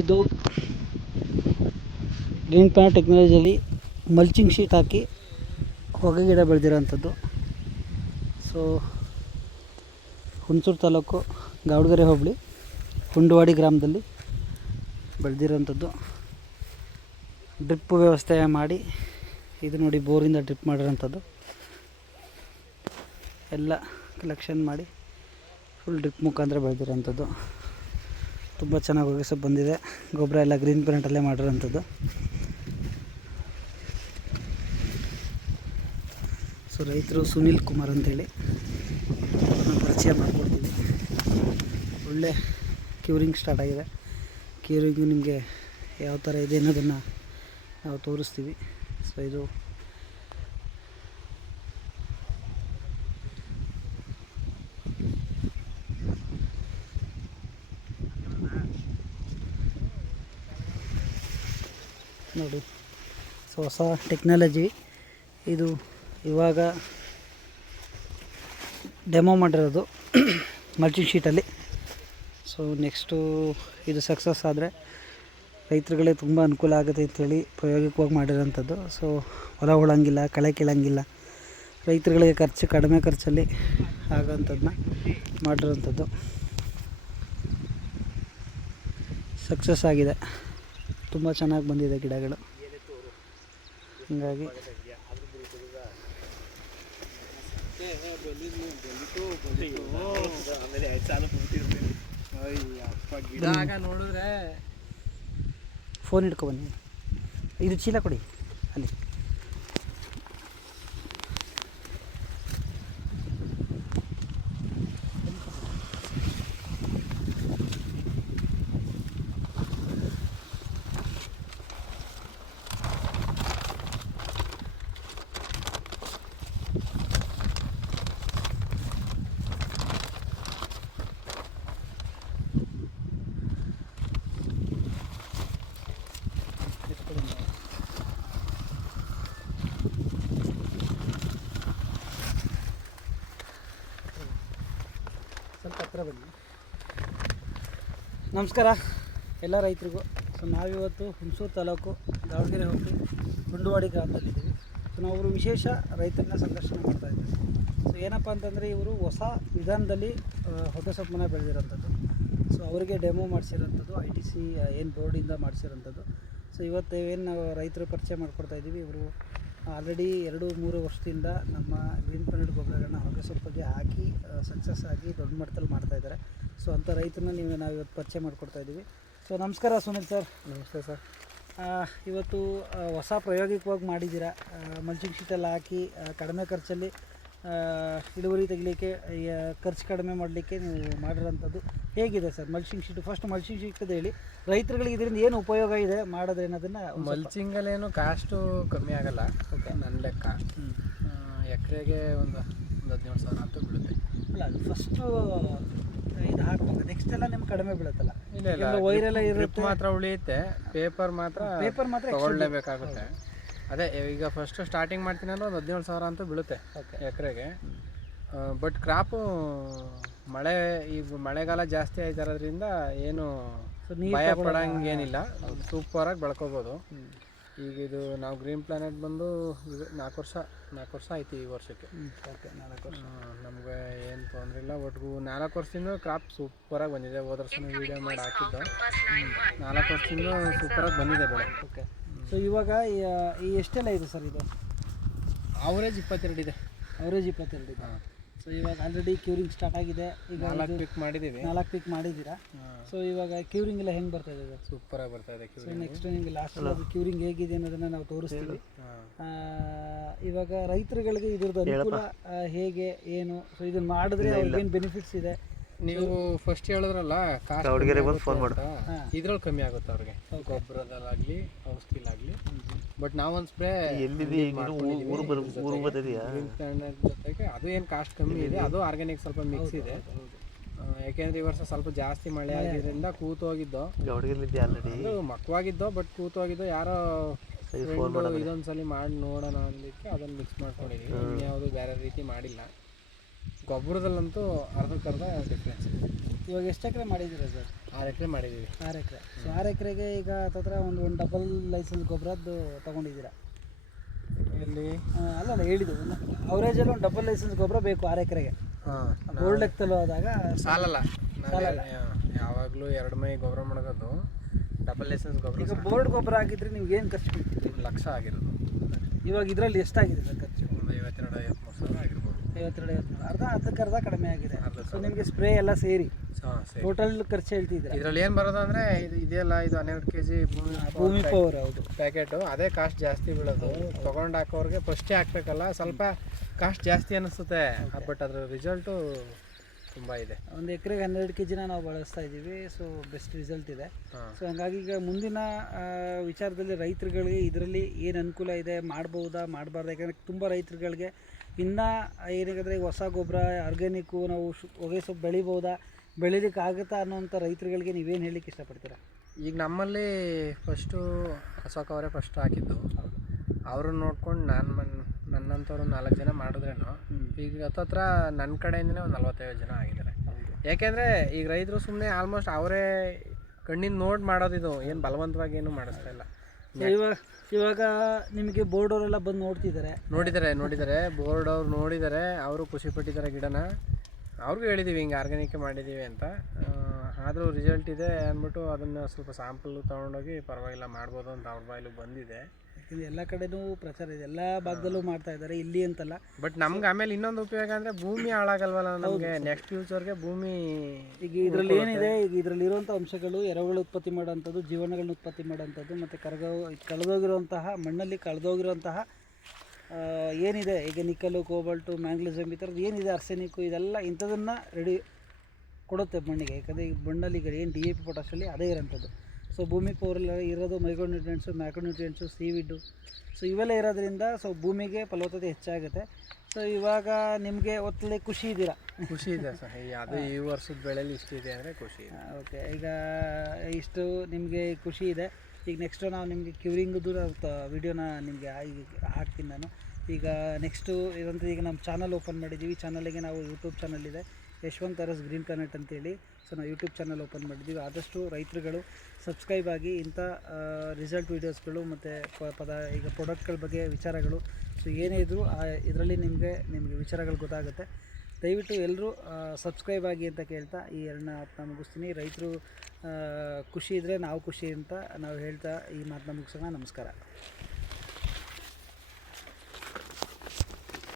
ಇದು green pan ಟೆಕ್ನಾಲಜಿಯಲ್ಲಿ mulching sheet ಹಾಕಿ ಹೊಗೆ ಗಿಡ ಬೆಳೆದಿರೋಂಥದ್ದು. ಸೊ ಹುಣಸೂರು ತಾಲೂಕು ಗಾವಡಗೆರೆ ಹೋಬಳಿ, ಹುಂಡವಾಡಿ ಗ್ರಾಮದಲ್ಲಿ ಬೆಳೆದಿರೋಂಥದ್ದು. ಡ್ರಿಪ್ ವ್ಯವಸ್ಥೆ ಮಾಡಿ ಇದು ನೋಡಿ ಬೋರಿಂದ ಡ್ರಿಪ್ ಮಾಡಿರೋಂಥದ್ದು. ಎಲ್ಲ ಕಲೆಕ್ಷನ್ ಮಾಡಿ ಫುಲ್ ಡ್ರಿಪ್ ಮುಖಾಂತರ ಬೆಳೆದಿರೋಂಥದ್ದು. ತುಂಬ ಚೆನ್ನಾಗಿ ಹೋಗಿ ಸ್ವಲ್ಪ ಬಂದಿದೆ. ಗೊಬ್ಬರ ಎಲ್ಲ ಗ್ರೀನ್ ಪ್ರಿಂಟಲ್ಲೇ ಮಾಡಿರೋಂಥದ್ದು. ಸೊ ರೈತರು ಸುನಿಲ್ ಕುಮಾರ್ ಅಂತೇಳಿ. ಅವ್ರನ್ನ ಪರಿಚಯ ಮಾಡಿಕೊಡ್ತೀವಿ ಒಳ್ಳೆ ಕ್ಯೂರಿಂಗ್ ಸ್ಟಾರ್ಟ್ ಆಗಿದೆ. ಕ್ಯೂರಿಂಗು ನಿಮಗೆ ಯಾವ ಥರ ಇದೆ ಅನ್ನೋದನ್ನು ನಾವು ತೋರಿಸ್ತೀವಿ. ಸೊ ಇದು ನೋಡಿ. ಸೊ ಹೊಸ ಟೆಕ್ನಾಲಜಿ ಇದು ಇವಾಗ ಡೆಮೋ ಮಾಡಿರೋದು ಮಲ್ಚಿಂಗ್ ಶೀಟಲ್ಲಿ ಸೊ ನೆಕ್ಸ್ಟು ಇದು ಸಕ್ಸಸ್ ಆದರೆ ರೈತರುಗಳಿಗೆ ತುಂಬ ಅನುಕೂಲ ಆಗುತ್ತೆ ಅಂತೇಳಿ ಪ್ರಾಯೋಗಿಕವಾಗಿ ಮಾಡಿರೋಂಥದ್ದು. ಸೊ ಹೊಲ ಉಳಂಗಿಲ್ಲ, ಕಳೆ ಕೀಳಂಗಿಲ್ಲ. ರೈತರುಗಳಿಗೆ ಖರ್ಚು ಕಡಿಮೆ ಖರ್ಚಲ್ಲಿ ಆಗೋಂಥದ್ದನ್ನ ಮಾಡಿರೋಂಥದ್ದು. ಸಕ್ಸಸ್ ಆಗಿದೆ. ತುಂಬ ಚೆನ್ನಾಗಿ ಬಂದಿದೆ ಗಿಡಗಳು. ಹೀಗಾಗಿ ಫೋನ್ ಹಿಡ್ಕೊ ಬನ್ನಿ. ಇದು ಚೀಲ ಕೊಡಿ ಅಲ್ಲಿ ಸ್ವಲ್ಪ ಹತ್ರ ಬನ್ನಿ ನಮಸ್ಕಾರ. ಎಲ್ಲ ರೈತರಿಗೂ. ಸೊ, ನಾವಿವತ್ತು ಹುಣಸೂರು ತಾಲೂಕು ದಾವಣಗೆರೆ ಹೋಗಿ ಗುಂಡುವಾಡಿ ಗ್ರಾಮದಲ್ಲಿದ್ದೀವಿ. ಸೊ, ನಾವು ಅವರು ವಿಶೇಷ ರೈತರನ್ನ ಸಂದರ್ಶನ ಮಾಡ್ತಾ ಇದ್ದೀವಿ. ಸೊ, ಏನಪ್ಪ ಅಂತಂದರೆ ಇವರು ಹೊಸ ವಿಧಾನದಲ್ಲಿ ಹೊಗೆ ಸೊಪ್ಪನ್ನ ಬೆಳೆದಿರೋಂಥದ್ದು. ಸೊ, ಅವರಿಗೆ ಡೆಮೋ ಮಾಡಿಸಿರೋಂಥದ್ದು, ಐ ಟಿ ಸಿ ಏನು ಬೋರ್ಡಿಂದ ಮಾಡಿಸಿರೋಂಥದ್ದು. ಸೊ, ಇವತ್ತು ಏನು ನಾವು ರೈತರು ಪರಿಚಯ ಮಾಡ್ಕೊಡ್ತಾ ಇದ್ದೀವಿ, ಇವರು ಆಲ್ರೆಡಿ ಎರಡು ಮೂರು ವರ್ಷದಿಂದ ನಮ್ಮ ಗ್ರೀನ್ ಪ್ಲಾನೆಟ್ ಗೊಬ್ಬರಗಳನ್ನ ಹೊಗೆ ಸೊಪ್ಪಿಗೆ ಹಾಕಿ ಸಕ್ಸಸ್ ಆಗಿ ದೊಡ್ಡ ಮಟ್ಟದಲ್ಲಿ ಮಾಡ್ತಾ ಇದ್ದಾರೆ. ಸೊ ಅಂಥ ರೈತನ ನೀವು ನಾವು ಇವತ್ತು ಪರಿಚಯ ಮಾಡಿಕೊಡ್ತಾ ಇದ್ದೀವಿ ಸೊ ನಮಸ್ಕಾರ ಸುನಿಲ್ ಸರ್ ನಮಸ್ತೆ ಸರ್ ಇವತ್ತು ಹೊಸ ಪ್ರಾಯೋಗಿಕವಾಗಿ ಮಾಡಿದ್ದೀರಾ? ಮಲ್ಚಿಂಗ್ ಶೀಟಲ್ಲಿ ಹಾಕಿ ಕಡಿಮೆ ಖರ್ಚಲ್ಲಿ ಇಳುವರಿ ತೆಗಿಲಿಕ್ಕೆ ಖರ್ಚು ಕಡಿಮೆ ಮಾಡಲಿಕ್ಕೆ ನೀವು ಮಾಡಿರೋಂಥದ್ದು ಹೇಗಿದೆ sir? Mulching sheet first mulching sheet ಹೇಳಿ ರೈತರುಗಳಿಗೆ ಇದರಿಂದ ಏನು ಉಪಯೋಗ ಇದೆ ಮಾಡೋದ್ರೆ ಅನ್ನೋದನ್ನು ಮಲ್ಚಿಂಗಲ್ಲೇನು ಕಾಸ್ಟು ಕಮ್ಮಿ ಆಗಲ್ಲ. ಓಕೆ ನನ್ನ ಲೆಕ್ಕ. ಎಕರೆಗೆ ಒಂದು ಒಂದು ಹದಿನೇಳು ಸಾವಿರ ಅಂತ ಬೀಳುತ್ತೆ. ಅಲ್ಲ ಅದು ಫಸ್ಟು ಇದು ಹಾಕ್ಬೇಕು. ನೆಕ್ಸ್ಟ್ ಎಲ್ಲ ನಿಮ್ಗೆ ಕಡಿಮೆ ಬೀಳುತ್ತಲ್ಲ. ಇಲ್ಲ ಇಲ್ಲ. ಯಾಕಂದ್ರೆ ವೈರ್ ಎಲ್ಲ ಇರುತ್ತೆ. ಮಾತ್ರ ಉಳಿಯುತ್ತೆ. ಪೇಪರ್ ಮಾತ್ರ ಪೇಪರ್ ಮಾತ್ರ ಒಳ್ಳೆಬೇಕಾಗುತ್ತೆ ತಗೊಳ್ಳೇಬೇಕಾಗುತ್ತೆ ಅದೇ ಈಗ ಫಸ್ಟ್ ಸ್ಟಾರ್ಟಿಂಗ್ ಮಾಡ್ತೀನಿ ಅಂದ್ರೆ ಒಂದು ಹದಿನೇಳು ಸಾವಿರ ಅಂತೂ ಬೀಳುತ್ತೆ ಓಕೆ ಎಕರೆಗೆ. ಬಟ್ ಕ್ರಾಪು ಮಳೆ ಈಗ ಮಳೆಗಾಲ ಜಾಸ್ತಿ ಆಯ್ತಿರೋದ್ರಿಂದ ಏನು ಭಯ ಪಡಂಗೇನಿಲ್ಲ. ಸೂಪರಾಗಿ ಬೆಳ್ಕೊಬೋದು. ಈಗ ಇದು ನಾವು ಗ್ರೀನ್ ಪ್ಲಾನೆಟ್ ಬಂದು ಇದು ನಾಲ್ಕು ವರ್ಷ ನಾಲ್ಕು ವರ್ಷ ಆಯ್ತು ಈ ವರ್ಷಕ್ಕೆ. ಓಕೆ ನಾಲ್ಕು ವರ್ಷ. ನಮಗೆ ಏನು ತೊಂದರೆ ಇಲ್ಲ ಒಟ್ಟಿಗೂ ನಾಲ್ಕು ವರ್ಷದಿಂದ ಕ್ರಾಪ್ ಸೂಪರಾಗಿ ಬಂದಿದೆ. ಹೋದ ವರ್ಷ ವಿಡಿಯೋ ಮಾಡಿ ಹಾಕಿದ್ದು. ನಾಲ್ಕು ವರ್ಷದಿಂದ ಸೂಪರಾಗಿ ಬಂದಿದೆ ಬೆಳೆ. ಓಕೆ ಸೊ ಇವಾಗ ಈ- ಎಷ್ಟೆಲ್ಲ ಇದೆ ಸರ್ ಇದು? ಅವರೇಜ್ ಇಪ್ಪತ್ತೆರಡು ಇದೆ. ಅವರೇಜ್ ಇಪ್ಪತ್ತೆರಡು ಇದೆ. ಸೊ ಇವಾಗ ಆಲ್ರೆಡಿ ಕ್ಯೂರಿಂಗ್ ಸ್ಟಾರ್ಟ್ ಆಗಿದೆ. ಈಗ ನಾಲ್ಕು ಪಿಕ್ ಮಾಡಿದ್ದೀವಿ. ನಾಲ್ಕು ಪಿಕ್ ಮಾಡಿದ್ದೀರಾ? ಸೊ ಇವಾಗ ಕ್ಯೂರಿಂಗ್ ಎಲ್ಲ ಹೆಂಗೆ ಬರ್ತಾ ಇದೆ ಸೂಪರ್ ಆಗಿ ಬರ್ತಾ ಇದೆ ಸೊ ನೆಕ್ಸ್ಟ್ ನಿಮಗೆ ಲಾಸ್ಟ್ ಅದು ಕ್ಯೂರಿಂಗ್ ಹೇಗಿದೆ ಅನ್ನೋದನ್ನ ನಾವು ತೋರಿಸ್ತೀವಿ. ಆ, ಇವಾಗ ರೈತರುಗಳಿಗೆ ಇದ್ರದ್ದು ಅನುಕೂಲ ಹೇಗೆ ಏನು? ಸೊ ಇದನ್ನ ಮಾಡಿದ್ರೆ ಅವ್ರಿಗೆ ಏನು ಬೆನಿಫಿಟ್ಸ್ ಇದೆ? ನೀವು ಫಸ್ಟ್ ಹೇಳಿದ್ರಲ್ಲ ಕಾಸ್ಟ್ ಇದ್ರಲ್ಲಿ ಕಮ್ಮಿ ಆಗುತ್ತೆ ಅವ್ರಿಗೆ. ಗೊಬ್ಬರದಲ್ಲಾಗ್ಲಿ ಔಷಧಿಲಾಗ್ಲಿ ಬಟ್ ನಾವೊಂದು ಸ್ಪ್ರೇ ಜೊತೆಗೆ ಅದು ಏನು ಕಾಸ್ಟ್ ಕಮ್ಮಿ ಇದೆ ಅದು ಆರ್ಗ್ಯಾನಿಕ್ ಸ್ವಲ್ಪ ಮಿಕ್ಸ್ ಇದೆ. ಆ, ಯಾಕೆಂದ್ರೆ ಈ ವರ್ಷ ಸ್ವಲ್ಪ ಜಾಸ್ತಿ ಮಳೆ ಆಗಿದ್ರಿಂದ ಕೂತೋಗಿದ್ದು. ಅದು ಮಕ್ಕವಾಗಿದ್ದೋ ಬಟ್ ಕೂತೋಗಿದ್ದೋ ಯಾರೋ friend ಇದೊಂದ್ಸಲಿ ಮಾಡಿ ನೋಡೋಣ ಅನ್ಲಿಕ್ಕೆ ಅದನ್ನ ಮಿಕ್ಸ್ ಮಾಡ್ಕೊಂಡಿದೀವಿ. ಇನ್ಯಾವುದು ಬೇರೆ ರೀತಿ ಮಾಡಿಲ್ಲ. ಗೊಬ್ಬರದಲ್ಲಂತೂ ಅರ್ಧಕ್ಕರ್ಧ ಡಿಫ್ರೆನ್ಸ್ ಇವಾಗ ಎಷ್ಟು ಎಕರೆ ಮಾಡಿದ್ದೀರಾ ಸರ್? ಆರು ಎಕರೆ ಮಾಡಿದ್ದೀವಿ. ಆರು ಎಕರೆ. ಸೊ ಆರು ಎಕರೆಗೆ ಈಗ ಹತ್ತತ್ರ ಒಂದು ಒಂದು ಡಬಲ್ ಲೈಸೆನ್ಸ್ ಗೊಬ್ಬರದ್ದು ತೊಗೊಂಡಿದ್ದೀರಾ? ಇಲ್ಲಿ ಆ, ಅಲ್ಲ ಅಲ್ಲ ಹೇಳಿದ್ದು ಅವರೇಜಲ್ಲಿ ಒಂದು ಡಬಲ್ ಲೈಸೆನ್ಸ್ ಗೊಬ್ಬರ ಬೇಕು ಆರು ಎಕರೆಗೆ. ಹಾಂ ಗೋಲ್ಡ್ ಲೆಕ್ಕದಲ್ಲಿ ಆದಾಗ ಸಾಲಲ್ಲ. ಯಾವಾಗಲೂ ಎರಡು ಮೈ ಗೊಬ್ಬರ ಮಾಡೋದು ಡಬಲ್ ಲೈಸೆನ್ಸ್ ಗೊಬ್ಬರ ಈಗ ಬೋರ್ಡ್ ಗೊಬ್ಬರ ಹಾಕಿದ್ರೆ ನೀವು ಏನು ಖರ್ಚು ಲಕ್ಷ ಆಗಿರೋದು. ಇವಾಗ ಇದರಲ್ಲಿ ಎಷ್ಟಾಗಿದೆ ಸರ್ ಖರ್ಚು? ಒಂದು ಐವತ್ತೆರಡು ಐವತ್ತ್ಮೂರು ಸಾವಿರ ಆಗಿರ್ಬೋದು ಐವತ್ತೆರಡು ಐವತ್ತ್ಮೂರು ಅರ್ಧ ಅರ್ಧಕ್ಕೆ ಅರ್ಧ ಕಡಿಮೆ ಆಗಿದೆ. ಸೊ ನಿಮಗೆ ಸ್ಪ್ರೇ ಎಲ್ಲ ಸೇರಿ. ಟೋಟಲ್ ಖರ್ಚು ಹೇಳ್ತಿದ್ರೆ ಇದರಲ್ಲಿ ಏನು ಬರೋದು ಅಂದರೆ ಇದು ಇದೆಯಲ್ಲ ಇದು ಹನ್ನೆರಡು ಕೆ ಜಿ ಭೂಮಿ ಭೂಮಿ ಪವರ್ ಹೌದು. ಪ್ಯಾಕೆಟು ಅದೇ ಕಾಸ್ಟ್ ಜಾಸ್ತಿ ಬೀಳೋದು. ತೊಗೊಂಡು ಹಾಕೋರಿಗೆ ಫಸ್ಟೇ ಹಾಕಬೇಕಲ್ಲ ಸ್ವಲ್ಪ ಕಾಸ್ಟ್ ಜಾಸ್ತಿ ಅನಿಸುತ್ತೆ. ಬಟ್ ಅದ್ರ ರಿಸಲ್ಟು ತುಂಬ ಇದೆ. ಒಂದು ಎಕರೆಗೆ ಹನ್ನೆರಡು ಕೆ ಜಿನ ನಾವು ಬಳಸ್ತಾ ಇದ್ದೀವಿ. ಸೊ ಬೆಸ್ಟ್ ರಿಸಲ್ಟ್ ಇದೆ. ಸೊ ಹಂಗಾಗಿ ಈಗ ಮುಂದಿನ ವಿಚಾರದಲ್ಲಿ ರೈತರುಗಳಿಗೆ ಇದರಲ್ಲಿ ಏನು ಅನುಕೂಲ ಇದೆ ಮಾಡ್ಬೋದಾ ಮಾಡಬಾರ್ದು? ಯಾಕಂದರೆ ತುಂಬ ರೈತರುಗಳಿಗೆ ಇನ್ನೂ ಈ ಹೊಸ ಗೊಬ್ಬರ ಆರ್ಗ್ಯಾನಿಕ್ಕು ನಾವು ಶು ಹೊಗೆ ಸೊಪ್ಪು ಬೆಳಿಬೋದಾ? ಬೆಳಿಲಿಕ್ಕೆ ಆಗುತ್ತಾ ಅನ್ನೋಂಥ ರೈತರುಗಳಿಗೆ ನೀವೇನು ಹೇಳಲಿಕ್ಕೆ ಇಷ್ಟಪಡ್ತೀರಾ? ಈಗ ನಮ್ಮಲ್ಲಿ ಫಸ್ಟು ಅಶೋಕ್ ಅವರೇ ಫಸ್ಟ್ ಹಾಕಿದ್ದು. ಅವರು ನೋಡ್ಕೊಂಡು ನಾನು ಮನ್ ನನ್ನಂಥವ್ರು ನಾಲ್ಕು ಜನ ಮಾಡಿದ್ರೇನು ಈಗ ಹತ್ತತ್ರ ನನ್ನ ಕಡೆಯಿಂದನೇ ಒಂದು ನಲ್ವತ್ತೈದು ಜನ ಆಗಿದ್ದಾರೆ. ಯಾಕೆಂದರೆ ಈಗ ರೈತರು ಸುಮ್ಮನೆ ಆಲ್ಮೋಸ್ಟ್ ಅವರೇ ಕಣ್ಣಿಂದ ನೋಡಿ ಮಾಡೋದಿದು ಏನು ಬಲವಂತವಾಗಿ ಏನು ಮಾಡಿಸ್ತಾ ಇಲ್ಲ. ಇವಾಗ ಇವಾಗ ನಿಮಗೆ ಬೋರ್ಡವರೆಲ್ಲ ಬಂದು ನೋಡ್ತಿದ್ದಾರೆ ನೋಡಿದ್ದಾರೆ ನೋಡಿದ್ದಾರೆ ಬೋರ್ಡ್ ಅವ್ರು ನೋಡಿದ್ದಾರೆ ಅವರು ಖುಷಿ ಪಟ್ಟಿದ್ದಾರೆ ಗಿಡನ. ಅವ್ರಿಗೂ ಹೇಳಿದ್ದೀವಿ ಹಿಂಗೆ ಆರ್ಗ್ಯಾನಿಕ್ ಮಾಡಿದ್ದೀವಿ ಅಂತ. ಆದರೂ ರಿಸಲ್ಟ್ ಇದೆ ಅಂದ್ಬಿಟ್ಟು ಅದನ್ನು ಸ್ವಲ್ಪ ಸ್ಯಾಂಪಲ್ ತೊಗೊಂಡೋಗಿ ಪರವಾಗಿಲ್ಲ ಮಾಡ್ಬೋದು ಅಂತ ಅವ್ರ ಬಾಯಿಲು ಬಂದಿದೆ. ಯಾಕಂದರೆ ಎಲ್ಲ ಕಡೆನೂ ಪ್ರಚಾರ ಇದೆ. ಎಲ್ಲ ಭಾಗದಲ್ಲೂ ಮಾಡ್ತಾ ಇದ್ದಾರೆ. ಇಲ್ಲಿ ಅಂತಲ್ಲ. ಬಟ್ ನಮ್ಗೆ ಆಮೇಲೆ ಇನ್ನೊಂದು ಉಪಯೋಗ ಅಂದರೆ ಭೂಮಿ ಹಾಳಾಗಲ್ವಲ್ಲ ನಮಗೆ ನೆಕ್ಸ್ಟ್ ಫ್ಯೂಚರ್ಗೆ ಭೂಮಿ ಈಗ ಇದರಲ್ಲಿ ಏನಿದೆ? ಈಗ ಇದರಲ್ಲಿ ಇರುವಂಥ ಅಂಶಗಳು ಎರವುಗಳು ಉತ್ಪತ್ತಿ ಮಾಡುವಂಥದ್ದು ಜೀವನಗಳನ್ನ ಉತ್ಪತ್ತಿ ಮಾಡೋವಂಥದ್ದು ಮತ್ತು ಕರಗೋ ಕಳೆದೋಗಿರುವಂತಹ ಮಣ್ಣಲ್ಲಿ ಕಳೆದೋಗಿರುವಂತಹ ಏನಿದೆ? ಈಗ ನಿಕ್ಕಲು ಕೋಬಲ್ಟು ಮ್ಯಾಂಗ್ಲಿಸಮ್ ಈ ಥರದ್ದು ಏನಿದೆ? ಅರ್ಸೆನಿಕ್ಕು ಇದೆಲ್ಲ ಇಂಥದನ್ನು ರೆಡಿ ಕೊಡುತ್ತೆ ಮಣ್ಣಿಗೆ. ಯಾಕಂದರೆ ಈ ಮಣ್ಣಲ್ಲಿ ಈಗ ಏನು ಡಿ ಎ ಪಿ ಪೊಟಾಷಲ್ಲಿ ಅದೇ ಇರೋಂಥದ್ದು. ಸೊ ಭೂಮಿ ಪೌರಲ್ಲ ಇರೋದು ಮೈಕ್ರೋನ್ಯೂಟ್ರಿಯೆಂಟ್ಸು ಮ್ಯಾಕ್ರೋನ್ಯೂಟ್ರಿಯೆಂಟ್ಸು ಸೀವಿಡ್ಡು ಸೊ ಇವೆಲ್ಲ ಇರೋದ್ರಿಂದ ಸೊ ಭೂಮಿಗೆ ಫಲವತ್ತತೆ ಹೆಚ್ಚಾಗುತ್ತೆ. ಸೊ ಇವಾಗ ನಿಮಗೆ ಒತ್ತಲೆ ಖುಷಿ ಇದ್ದೀರಾ? ಖುಷಿ ಇದೆ ಸರ್. ಅದು ಈ ವರ್ಷದ ಬೆಳೆಯಲ್ಲಿ ಇಷ್ಟಿದೆ ಅಂದರೆ ಖುಷಿ ಇದೆ. ಓಕೆ ಈಗ ಇಷ್ಟು ನಿಮಗೆ ಖುಷಿ ಇದೆ. ಈಗ ನೆಕ್ಸ್ಟು ನಾವು ನಿಮಗೆ ಕ್ಯೂರಿಂಗ್ದು ವಿಡಿಯೋನ ನಿಮಗೆ ಹಾಕ್ತೀನಿ ನಾನು. ಈಗ ನೆಕ್ಸ್ಟು ಇದಂತ ಈಗ ನಮ್ಮ ಚಾನಲ್ ಓಪನ್ ಮಾಡಿದ್ದೀವಿ ಚಾನಲಿಗೆ ನಾವು ಯೂಟ್ಯೂಬ್ ಚಾನಲ್ ಇದೆ. ಯಶವಂತ್ ಅರಸ್ ಗ್ರೀನ್ ಪ್ಲಾನೆಟ್ ಅಂತೇಳಿ. ಸೊ ನಾವು ಯೂಟ್ಯೂಬ್ ಚಾನಲ್ ಓಪನ್ ಮಾಡಿದ್ದೀವಿ. ಆದಷ್ಟು ರೈತರುಗಳು ಸಬ್ಸ್ಕ್ರೈಬ್ ಆಗಿ ಇಂಥ ರಿಸಲ್ಟ್ ವೀಡಿಯೋಸ್ಗಳು ಮತ್ತು ಪದ, ಈಗ ಪ್ರಾಡಕ್ಟ್ಗಳ ಬಗ್ಗೆ ವಿಚಾರಗಳು. ಸೊ ಏನೇ ಇದ್ದರೂ ಇದರಲ್ಲಿ ನಿಮಗೆ ನಿಮಗೆ ವಿಚಾರಗಳು ಗೊತ್ತಾಗುತ್ತೆ. ದಯವಿಟ್ಟು ಎಲ್ಲರೂ ಸಬ್ಸ್ಕ್ರೈಬ್ ಆಗಿ ಅಂತ ಕೇಳ್ತಾ ಈ ಎರಡನ್ನ ಮಾತನ್ನ ಮುಗಿಸ್ತೀನಿ. ರೈತರು ಖುಷಿ ಇದ್ದರೆ ನಾವು ಖುಷಿ ಅಂತ ನಾವು ಹೇಳ್ತಾ ಈ ಮಾತನ್ನ ಮುಗಿಸೋಣ. ನಮಸ್ಕಾರ.